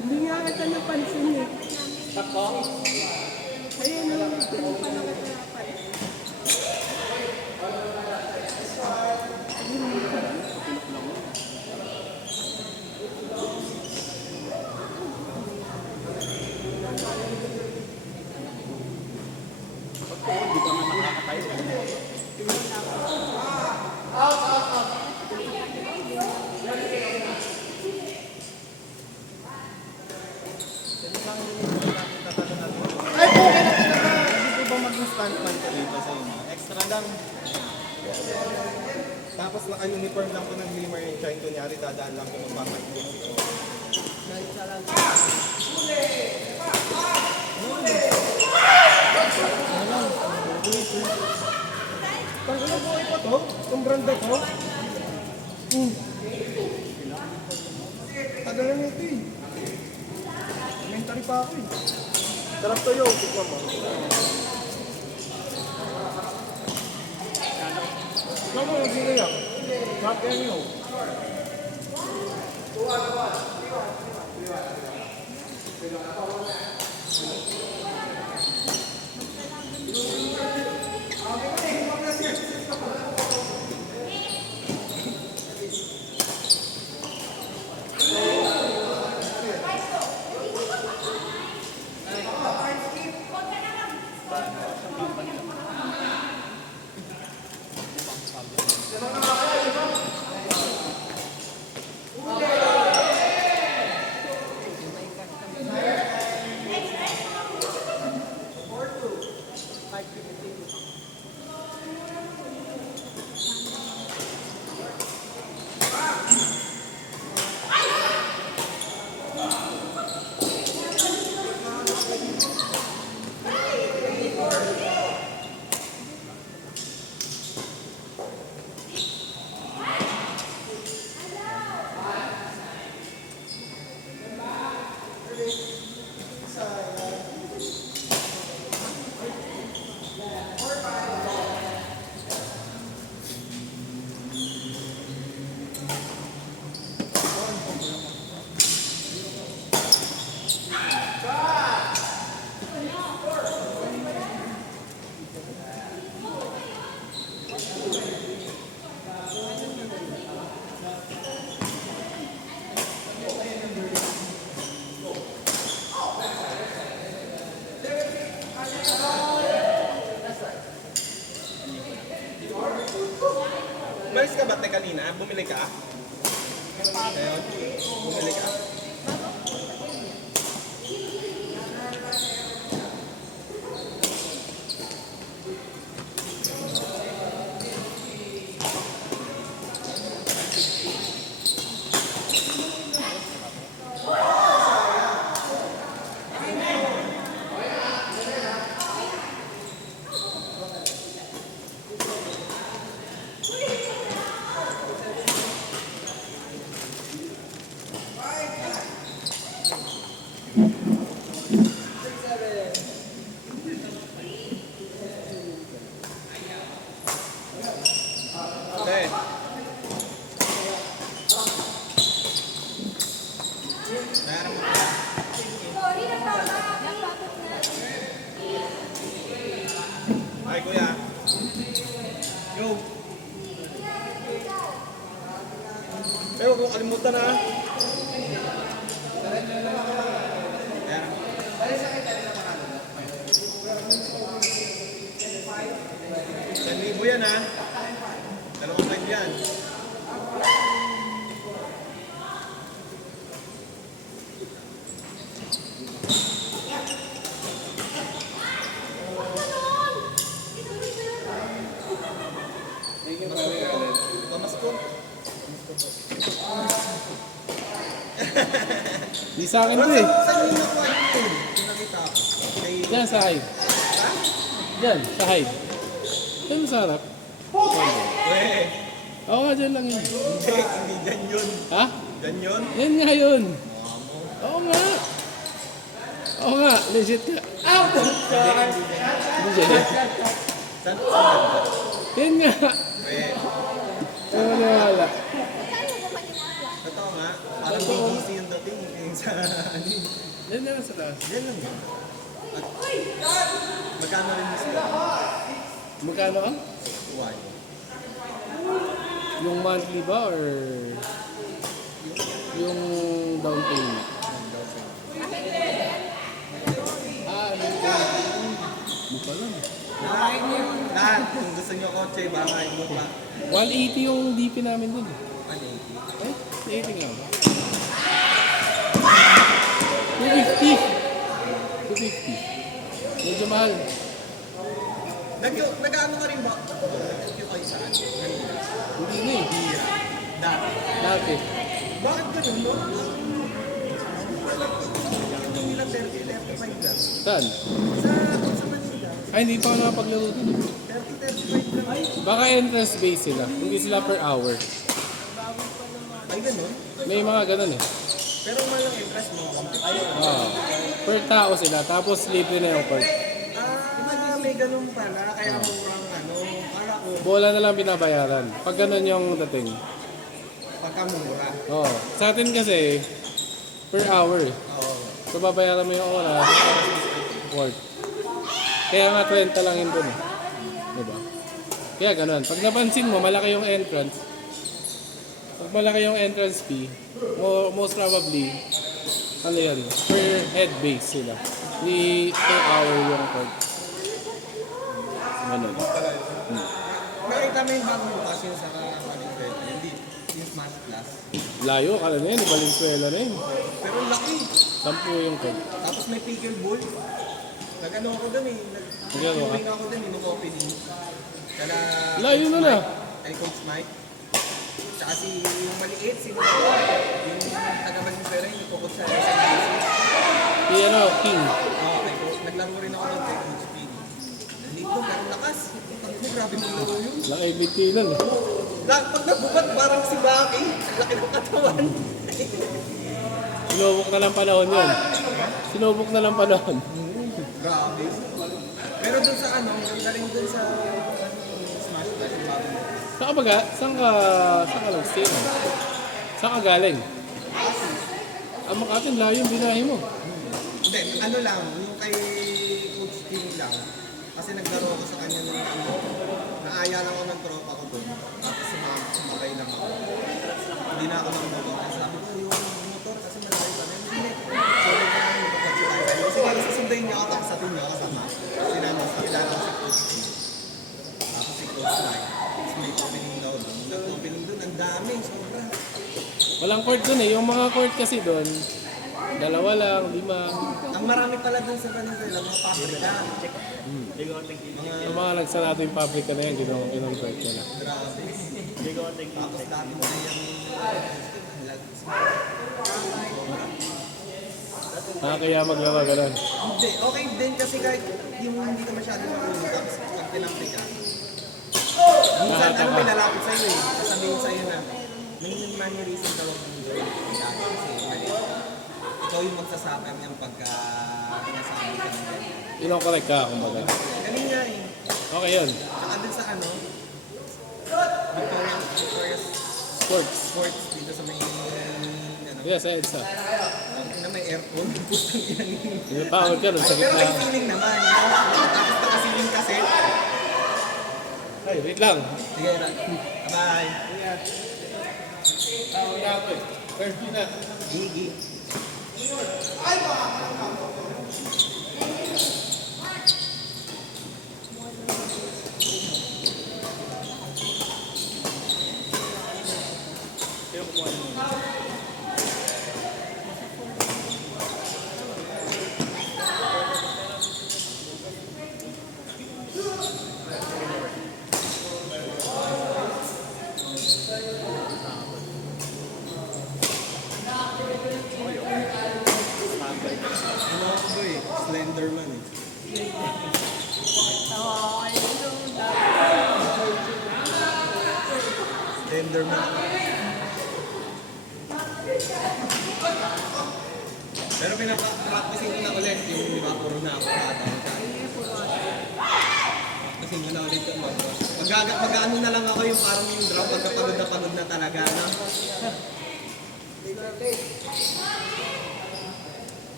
Hindi nga kita napansin eh. Tako? Ayun na, hindi pa na kita napansin. Hindi ka man nakakatayo. Ay, okay na talaga. Hindi ko ba maging stuntman ka dito sa inyo? Extra lang. Tapos naka-uniform lang ko ng Glimmer and Shine. Kunyari, dadaan lang ko magpapagpapit ko. Pag-ina mo ito to? Itong branda to? Tagal lang ito eh. Mentally pa ako eh. Sarap to yun, tikman mo. Mama, hindi yan. Sarap yan yun. Umalis ka ba kanina? Bumili ka? Ayun, bumili ka? Okay. Meron mo. Ay, kuya. Yo. Pero huwag mong kalimutan ha. Meron. 1,000 yan ha. 2 yan. Pamasko. Di sa akin to eh. Saan yung nakuha ito? Yung nakita ko. Kay... Diyan sa hide. Diyan, sa hide. Diyan sa harap. Weh. Oo nga, dyan lang yun. Hindi dyan yun. Ha? Dyan yun? Yan nga yun. Oo nga. Oo nga, legit ka. Hindi dyan. Hindi dyan. Saan? Yan nga. Eh, Ano wala. totoo nga, parang BBC yung dating yung sa ano yun. Yan na sa taas. Yan lang yun. At magkano rin sila? Magkano ang? Why? Yung monthly ba or yung down payment? Ah, ano yung mukha lang. Lahat, kung gusto nyo kotse, bahay mo pa. 180 yung DP namin dun. 180. Eh, 80 nga ba? 250. 250. Medyo mahal. Nag-ano ka rin ba? Nag-queue kayo saan? Kanina. Hindi na eh. Bira. Dati. Dati. Bakit ganun, no? Yung ilang 30, 35 lang. Saan? Sa Manila, Ay, hindi pa ako nakapaglaro dun. 30, 35 lang. Baka entrance base sila. Hindi sila per hour. Ay, ganun? May mga ganun eh. Pero malang interest mo, competition. Ah, per tao sila. Tapos libre na yung court. May ganun pala, kaya murang ano, para ko, Bola na lang binabayaran. Pag ganun yung dating. pagkamura. Oo. Sa atin kasi, per hour. Oo. So babayaran mo yung oras, court. Kaya nga 20 lang yun dun eh. Diba? Kaya ganun. Pag napansin mo, malaki yung entrance. Pag malaki yung entrance fee, most probably, ano yan, per head base sila. Hindi per hour yung court. Ganun. Nakita mo yung bagong bukas yun sa Valenzuela, hindi, yung Smash Plus. Layo, kala na yun, Valenzuela na yun. Pero laki. 10 yung court. Tapos may pickleball. Nag-ano ako dun eh. Nag-ano ka? Nag-viewing ako dun eh, nung opening. Kala Layo na na. Kay Coach Mike. Tsaka si yung maliit, si yung taga-Valenzuela, yung nagkukot sa SMBC. Si ano, King. Oo, kay Coach. Naglaro rin ako doon kay Coach Pino. Nandito, pero lakas. Ang grabe mong laro yun. Laki BT nun eh. Pag nabubat, parang si Baki. Laki ng katawan. Sinubok na lang panahon yun. Sinubok na lang panahon. Grabe. Pero dun sa ano, ganda rin dun sa Smash Plus, yung bagong Saan ka baga? Saan ka nag-stay? Saan ka galing? Ang Makatin, layo yung binahe mo. Hindi, ano lang, yung kay Coach Kim lang. Kasi naglaro ako sa kanya nung ano, naaya lang ako ng tropa ko doon. Tapos sumakay lang ako. Hindi na ako nakamotor. Sabi ko, yung motor kasi malaki pa. Hindi. Sorry ka lang, magpapagsilayan tayo. Sige, susundayin niyo ako, taksatin niyo ako sama. Sinama ko, kilala ko si Coach Kim. Tapos si Coach Mike. Tapos may opening daw doon. Nag-opening doon, ang dami, sobra. Walang court dun eh. Yung mga court kasi dun, 2 lang, 5. Ang marami pala doon sa Valenzuela, mga paprika. Yung mga nagsarado yung pabrika na yan, ginong-court nila. Grabe. Tapos dati mo na yung Kaya maglaro ganun. hindi, okay din kasi kahit yung hindi ka masyado marunong tapos pag tinampi ka. Minsan ano may lalapit sa'yo eh. Sasabihin sa'yo na may mannerism daw ang mundo. Kasi mali. Ikaw yung magsasakam yung pagka sinasabi ka ng ganyan. Ino-correct ka, kumbaga. Galing nga eh. Okay yun. Saka dun sa ano, Victoria's Sports. Sports dito sa may ano, Yeah, sa EDSA. na may aircon. Putang yan. Yung tawag ka nun, sakit Pero na. may feeling naman. You know? Tapos nakasiling kasi. Ay, wait lang. Sige, bye. Tawag na ako eh. First na. Gigi. Ano ako ba eh? Slenderman eh. Slenderman. Pero pinapraktisin ko na ulit yung di ba, puro na ako nakataon sa practisin ko na ulit yung mga. Pag Mag-ano na lang ako yung parang yung drop pagkapagod na talaga, no?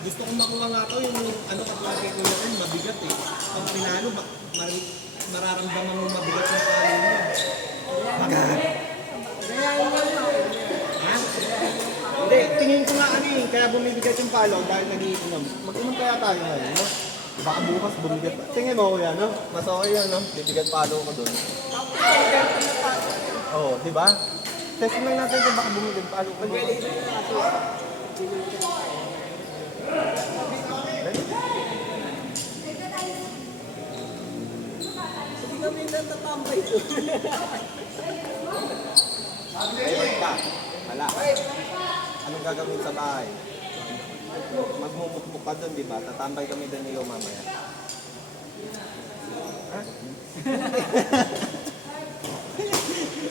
Gusto kong makuha nga to yung ano kapag kay Kuya Ken, mabigat eh. Pag pinalo, mararamdaman mo mabigat yung palo mo. Magat. Ha? Hindi, tingin ko nga ano eh, kaya bumibigat yung palo dahil nag-iinom. Mag-inom kaya tayo ngayon, no? Baka bukas bumigat pa. Tingin mo kuya, no? Mas okay yan, no? Bibigat palo ko doon. Oo, di ba? Testing lang natin kung baka bumigat palo ko doon. Hindi kami natatambay doon. Ayun pa. Wala. Anong gagawin sa bahay? Magmumukmuk ka doon, di ba? Tatambay kami doon niyo mamaya. Ha?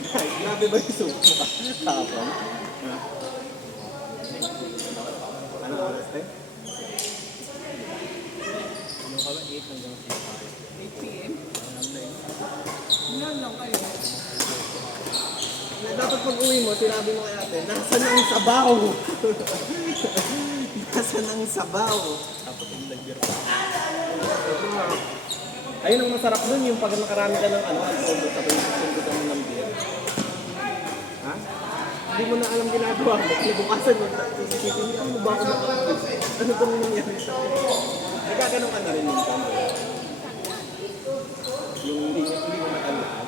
Ay, grabe ba yung suot mo kahapon? Ha? Ano oras tayo? Ano ka ba? 8 hanggang 8 p.m. Yan lang kayo. Dapat pag uwi mo, sinabi mo kay ate, nasan ang sabaw? Nasan ang sabaw? Tapos yung nag-beer pa. Ayun ang masarap dun, yung pag nakarami ka ng ano, alcohol, tapos yung susundo ka mo ng beer. Ha? Hindi mo na alam ginagawa mo. Kinabukasan mo, isipin mo, ano ba ako nakapagod? Ano bang nangyari sa akin? Nagkaganon ka na rin minsan. Yung hindi mo matandaan.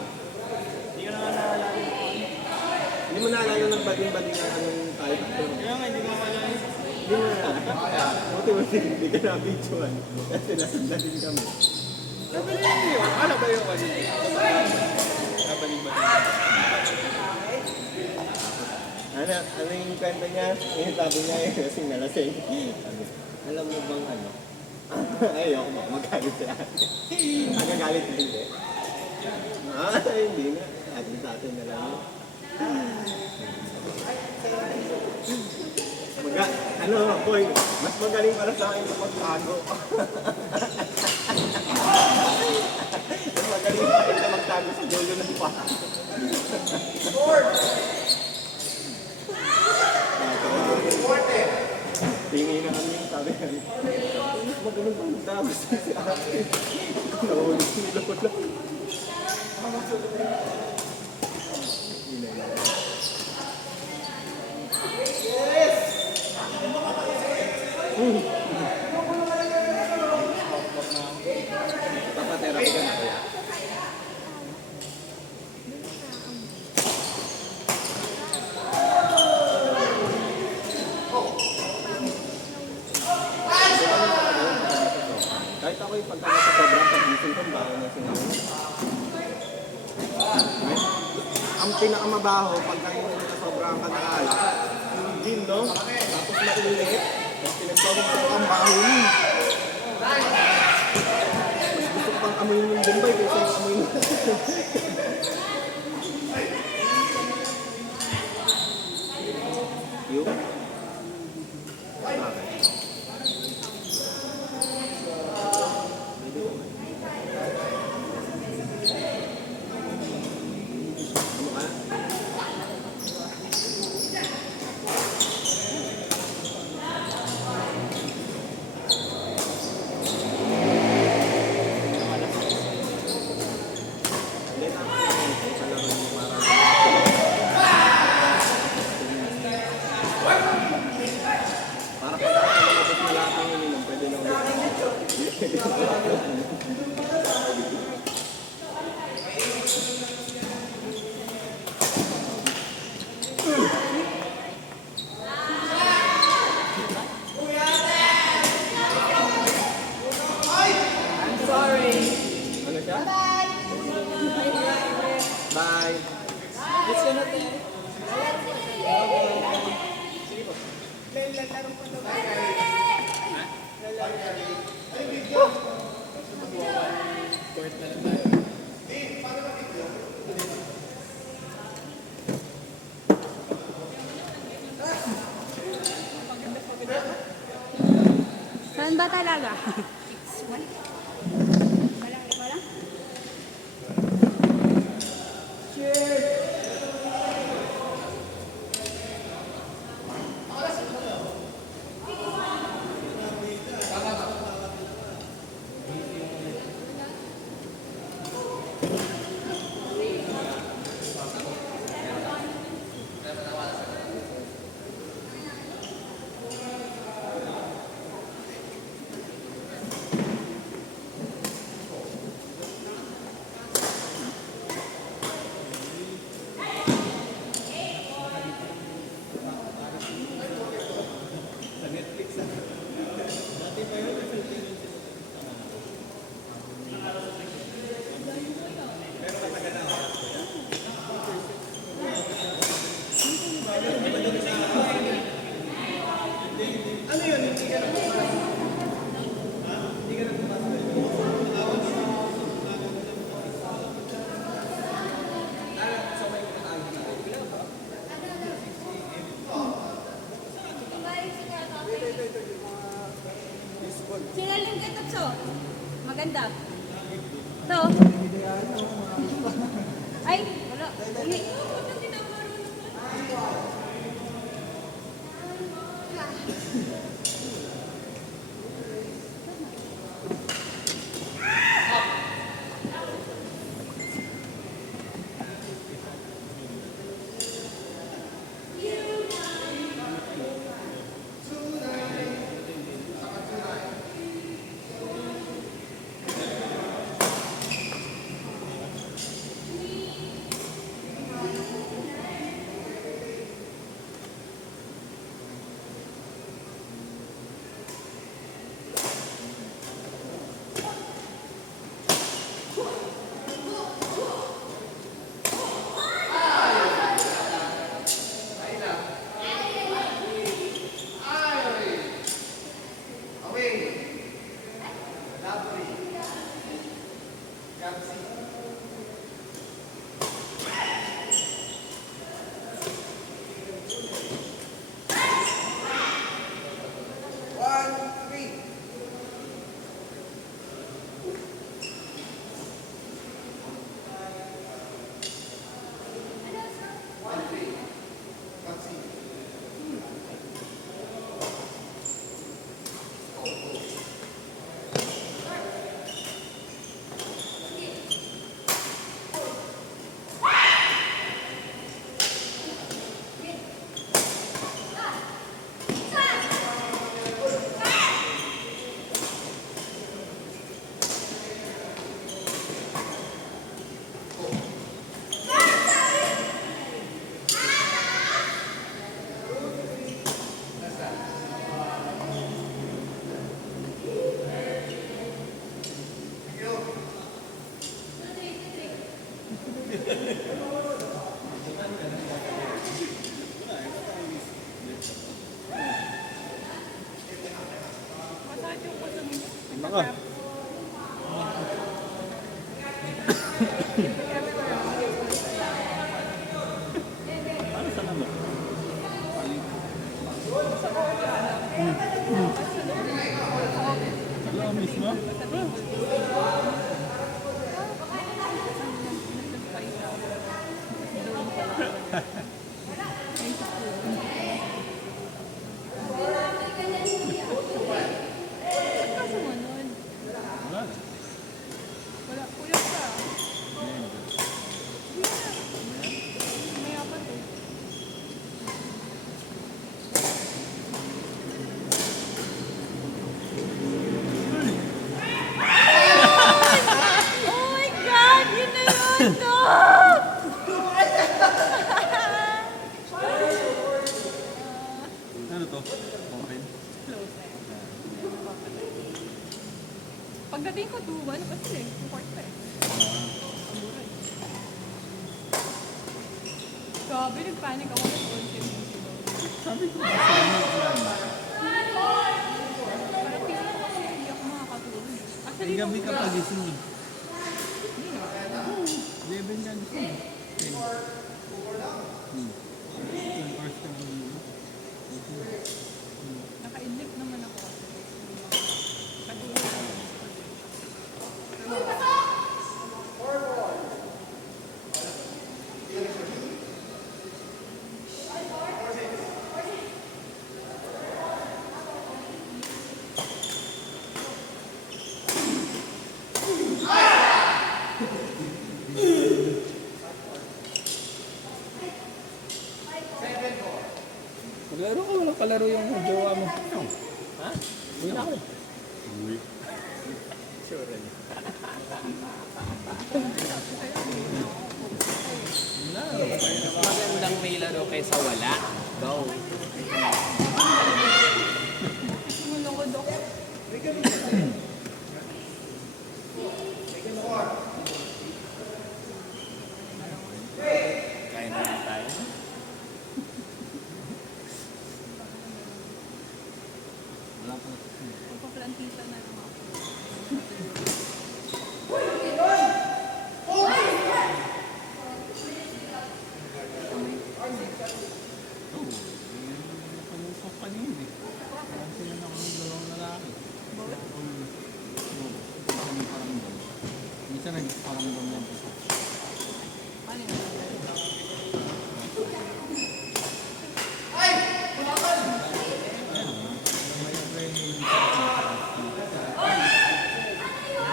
Hindi ka na nga naalala. Hindi mo naalala ng bading-bading ang anong type. Kaya nga, hindi mo maalala. Hindi mo na. Buti-buti, hindi ka na-videoan. Kasi nasanda din kami. Nabalik mo yun. Ano ba yung kanina? Nabalik ba? Ano yung kwento niya? Yung sabi niya kasi nalasing. Sabi, alam mo bang ano? Ayoko magalit sa atin. Magagalit na hindi. Hindi na. Atin sa atin na lang. Ano, boy, mas magaling para sa akin yung magtago. Mas magaling pa rin na magtago sa dulo ng paa. Tingin na kami, sabi kami, mas magaling pa magtago sa akin. Nahulog sila ko lang. Papaterapi ka na kaya? Kahit ako yung pagkama sa sobrang pag-gising ko, baho na sinabi. Ang pinakamabaho, pagka yung sa sobrang kanalala, yung gin, no? Tapos maulit. Tapos pinagtawag ko ang baho niya. Mas gusto ko pang amoy yung Bombay kaysa yung amoy yung yung? Bakit? Para pag nakalabas na lahat ng ininom, pwede na ulit. I'm sorry. Ano siya? Bye! Gusto na tayo. Court na lang tayo. ba talaga? Malaki pala? Sinaling kay Tatso. Maganda. Ito. Ay, wala. Hindi. Baka. Ano sa naman? Alam mismo? Wala na. Wala. Puyot ka. May apat eh. Oh my God! Yun na yun! Stop! Ano to? Open? Pagdating ko, 2-1 kasi eh. 2 pa eh. Grabe, nag-panic ako ng content. Sabi ko kasi ano yan. Parang tingin ko kasi hindi ako makakatulog. Actually, Ay, gabi nung- ka pagising eh. 11 ka gising eh. 10. 10 hours ka na gising. naka-idlip naman ako. palaro yung jowa mo. Ha? Uy, ako. Sure niya. Magandang may laro kaysa wala. Go. Kaya naman tayo. Magpaplantita na lang ako. Palusok pa din eh. Parang sila na kami dalawang lalaki. Minsan nagparamdam lang po. Ano yun?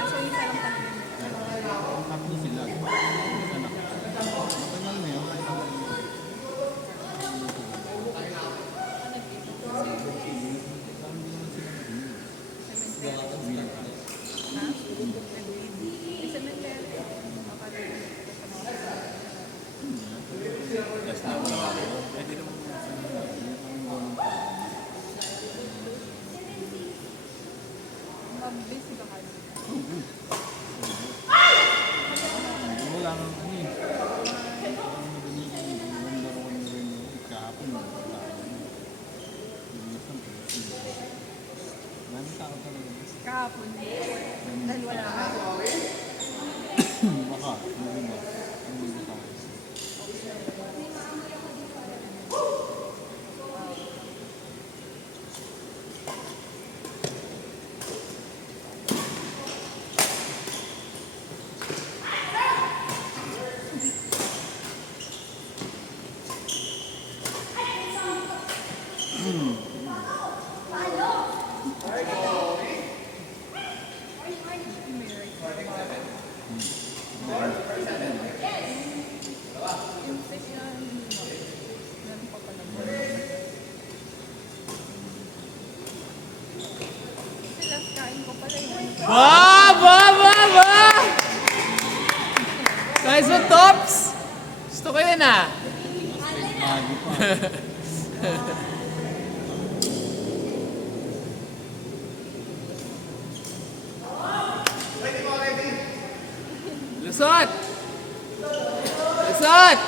So isa lang talaga. Tatlo sila. Anak. Matagal na yun. Ha? May cemetery. Just na ako. Pwede naman Mabilis ba kayo? wala nang ano eh. Parang madaling magandaro ko na rin yung kahapon. Maraming tao talaga. Kahapon. Dahil wala kayo. Baka, hindi ba? Hindi ba tayo? Yung fish na meron pa pala. Kasi last kain ko pala yung ano pa. Guys, what tops? Gusto ko yun ah. Lusot! Lusot!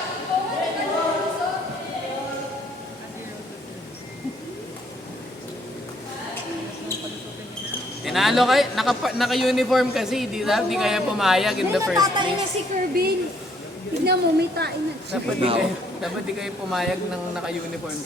Tinalo kayo, naka-uniform kasi, di kaya pumayag in the first Natatay na place. si Kerbin. Tignan mo, may tain na. Dapat di kayo pumayag ng naka-uniform.